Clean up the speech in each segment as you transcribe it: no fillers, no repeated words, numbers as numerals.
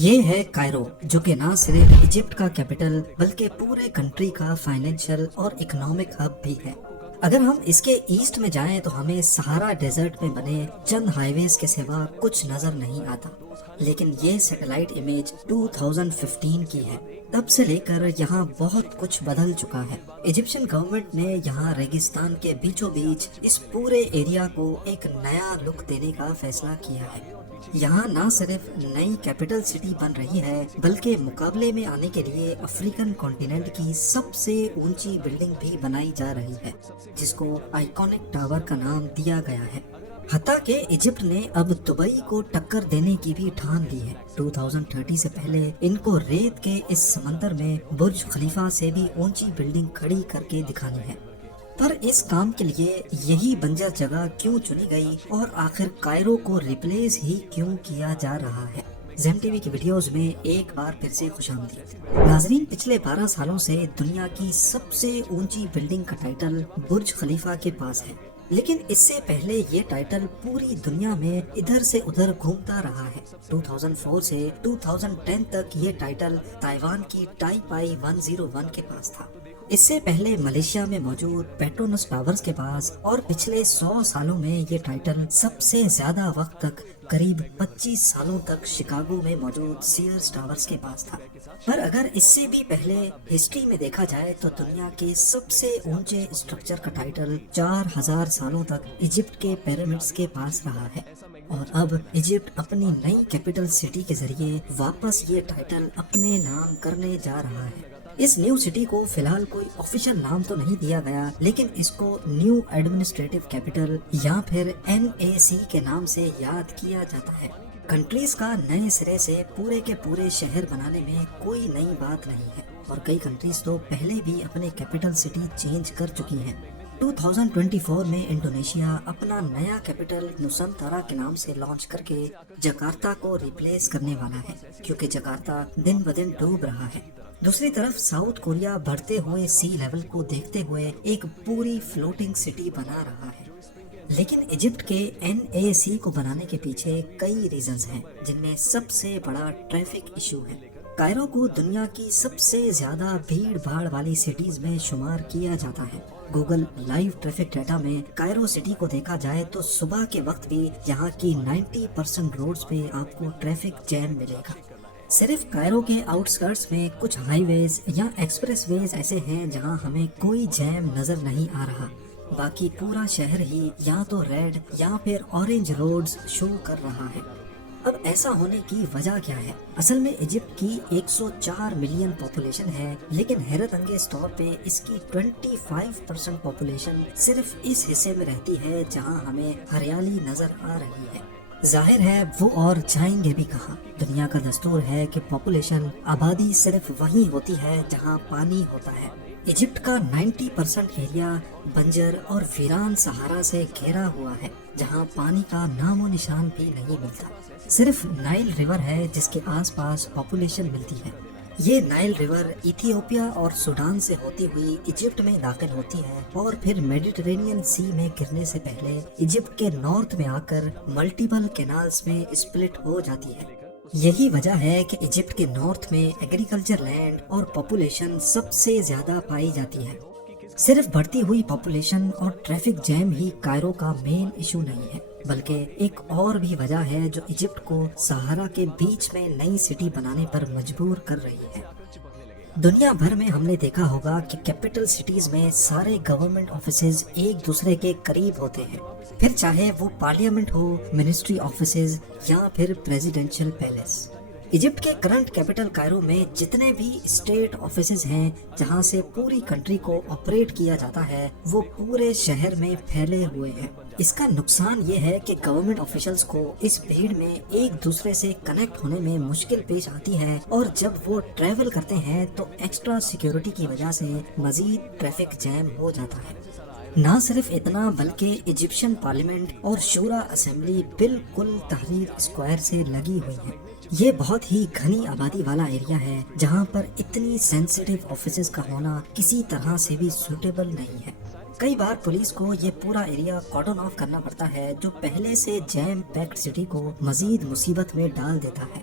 یہ ہے کائرو، جو کہ نہ صرف ایجپٹ کا کیپٹل بلکہ پورے کنٹری کا فائنینشیل اور اکنامک ہب بھی ہے۔ اگر ہم اس کے ایسٹ میں جائیں تو ہمیں سہارا ڈیزرٹ میں بنے چند ہائی ویز کے سوا کچھ نظر نہیں آتا، لیکن یہ سیٹلائٹ امیج 2015 کی ہے۔ تب سے لے کر یہاں بہت کچھ بدل چکا ہے۔ ایجپشن گورنمنٹ نے یہاں ریگستان کے بیچوں بیچ اس پورے ایریا کو ایک نیا لک دینے کا فیصلہ کیا ہے۔ یہاں نہ صرف نئی کیپٹل سٹی بن رہی ہے بلکہ مقابلے میں آنے کے لیے افریقن کانٹیننٹ کی سب سے اونچی بلڈنگ بھی بنائی جا رہی ہے، جس کو آئیکونک ٹاور کا نام دیا گیا ہے۔ حتیٰ کہ ایجپٹ نے اب دبئی کو ٹکر دینے کی بھی ٹھان لی ہے۔ 2030 سے پہلے ان کو ریت کے اس سمندر میں برج خلیفہ سے بھی اونچی بلڈنگ کھڑی کر کے دکھانی ہے۔ پر اس کام کے لیے یہی بنجر جگہ کیوں چنی گئی اور آخر کائرو کو ریپلیس ہی کیوں کیا جا رہا ہے؟ زیم ٹی وی کی ویڈیوز میں ایک بار پھر سے خوش آمدید۔ ناظرین، پچھلے 12 سالوں سے دنیا کی سب سے اونچی بلڈنگ کا ٹائٹل برج خلیفہ کے پاس ہے، لیکن اس سے پہلے یہ ٹائٹل پوری دنیا میں ادھر سے ادھر گھومتا رہا ہے۔ 2004 سے 2010 تک یہ ٹائٹل تائیوان کی ٹائپائی 101 کے پاس تھا۔ اس سے پہلے ملیشیا میں موجود پیٹرونس ٹاورز کے پاس، اور پچھلے 100 سالوں میں یہ ٹائٹل سب سے زیادہ وقت تک قریب 25 سالوں تک شکاگو میں موجود سیئرز ٹاورز کے پاس تھا۔ پر اگر اس سے بھی پہلے ہسٹری میں دیکھا جائے تو دنیا کے سب سے اونچے اسٹرکچر کا ٹائٹل 4000 سالوں تک ایجپٹ کے پیرامڈز کے پاس رہا ہے، اور اب ایجپٹ اپنی نئی کیپٹل سٹی کے ذریعے واپس یہ ٹائٹل اپنے نام کرنے جا رہا ہے۔ اس نیو سٹی کو فی الحال کوئی آفیشیل نام تو نہیں دیا گیا، لیکن اس کو نیو ایڈمنسٹریٹو کیپٹل یا پھر NAC کے نام سے یاد کیا جاتا ہے۔ کنٹریز کا نئے سرے سے پورے کے پورے شہر بنانے میں کوئی نئی بات نہیں ہے، اور کئی کنٹریز تو پہلے بھی اپنے کیپٹل سٹی چینج کر چکی ہیں۔ 2024 میں انڈونیشیا اپنا نیا کیپٹل نوسنتارا کے نام سے لانچ کر کے جکارتا کو ریپلیس کرنے والا ہے، کیونکہ جکارتا دن بدن ڈوب رہا ہے۔ دوسری طرف ساؤتھ کوریا بڑھتے ہوئے سی لیول کو دیکھتے ہوئے ایک پوری فلوٹنگ سٹی بنا رہا ہے۔ لیکن ایجپٹ کے NAC کو بنانے کے پیچھے کئی ریزنز ہیں، جن میں سب سے بڑا ٹریفک ایشو ہے۔ کائرو کو دنیا کی سب سے زیادہ بھیڑ بھاڑ والی سٹیز میں شمار کیا جاتا ہے۔ گوگل لائیو ٹریفک ڈیٹا میں کائرو سٹی کو دیکھا جائے تو صبح کے وقت بھی یہاں کی 90% روڈز پہ آپ کو ٹریفک جیم ملے گا۔ صرف کائرو کے آؤٹسکرٹس میں کچھ ہائی ویز یا ایکسپریس ویز ایسے ہیں جہاں ہمیں کوئی جیم نظر نہیں آ رہا، باقی پورا شہر ہی یا تو ریڈ یا پھر اورنج روڈز شو کر رہا ہے۔ اب ایسا ہونے کی وجہ کیا ہے؟ اصل میں ایجپٹ کی 104 ملین پاپولیشن ہے، لیکن حیرت انگیز طور پہ اس کی 25% پاپولیشن صرف اس حصے میں رہتی ہے جہاں ہمیں ہریالی نظر آ رہی ہے۔ ظاہر ہے وہ اور جائیں گے بھی کہاں؟ دنیا کا دستور ہے کہ پاپولیشن آبادی صرف وہیں ہوتی ہے جہاں پانی ہوتا ہے۔ ایجپٹ کا 90% ایریا بنجر اور ویران صحرا سے گھیرا ہوا ہے، جہاں پانی کا نام و نشان بھی نہیں ملتا۔ صرف نائل ریور ہے جس کے آس پاس پاپولیشن ملتی ہے۔ یہ نائل ریور ایتھیوپیا اور سوڈان سے ہوتی ہوئی ایجپٹ میں داخل ہوتی ہے، اور پھر میڈیٹرینین سی میں گرنے سے پہلے ایجپٹ کے نارتھ میں آ کر ملٹیپل کینالز میں اسپلٹ ہو جاتی ہے۔ یہی وجہ ہے کہ ایجپٹ کے نارتھ میں ایگریکلچر لینڈ اور پاپولیشن سب سے زیادہ پائی جاتی ہے۔ صرف بڑھتی ہوئی پاپولیشن اور ٹریفک جیم ہی کائرو کا مین ایشو نہیں ہے، بلکہ ایک اور بھی وجہ ہے جو ایجپٹ کو صحرا کے بیچ میں نئی سٹی بنانے پر مجبور کر رہی ہے۔ دنیا بھر میں ہم نے دیکھا ہوگا کہ کیپٹل سٹیز میں سارے گورنمنٹ آفیسز ایک دوسرے کے قریب ہوتے ہیں، پھر چاہے وہ پارلیمنٹ ہو، منسٹری آفیسز یا پھر پریزیڈنشل پیلیس۔ ایجپٹ کے کرنٹ کیپٹل کائرو میں جتنے بھی اسٹیٹ آفیسز ہیں جہاں سے پوری کنٹری کو آپریٹ کیا جاتا ہے، وہ پورے شہر میں پھیلے ہوئے ہیں۔ اس کا نقصان یہ ہے کہ گورنمنٹ آفیشلز کو اس بھیڑ میں ایک دوسرے سے کنیکٹ ہونے میں مشکل پیش آتی ہے، اور جب وہ ٹریول کرتے ہیں تو ایکسٹرا سیکیورٹی کی وجہ سے مزید ٹریفک جیم ہو جاتا ہے۔ نہ صرف اتنا بلکہ ایجپشن پارلیمنٹ اور شورا اسمبلی بالکل تحریر اسکوائر سے لگی ہوئی ہیں۔ یہ بہت ہی گھنی آبادی والا ایریا ہے جہاں پر اتنی سینسیٹیو آفیسز کا ہونا کسی طرح سے بھی سوٹیبل نہیں ہے۔ کئی بار پولیس کو یہ پورا ایریا کارڈن آف کرنا پڑتا ہے، جو پہلے سے جیم پیکڈ سٹی کو مزید مصیبت میں ڈال دیتا ہے۔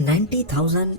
90,000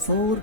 4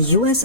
US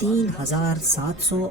3,700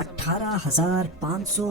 18,500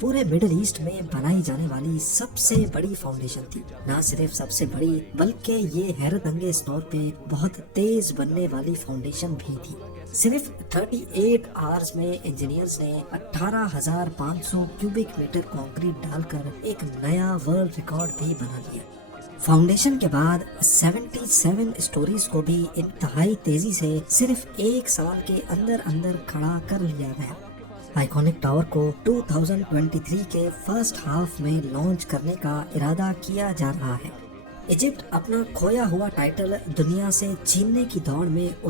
پورے مڈل ایسٹ میں بنائی جانے والی سب سے بڑی فاؤنڈیشن تھی. نہ صرف سب سے بڑی بلکہ یہ حیرت انگیز طور پہ بہت تیز بننے والی فاؤنڈیشن بھی تھی. صرف 38 آورز میں انجینئرز نے 18,500 کیوبک میٹر کنکریٹ ڈال کر ایک نیا ورلڈ ریکارڈ بھی بنا لیا. فاؤنڈیشن کے بعد 77 اسٹوریز کو بھی انتہائی تیزی سے صرف ایک سال کے اندر کھڑا کر لیا گیا. آئیکونک ٹاور کو 2023 کے فرسٹ ہاف میں لانچ کرنے کا ارادہ کیا جا رہا ہے. ایجپٹ اپنا کھویا ہوا ٹائٹل دنیا سے چھیننے کی دوڑ میں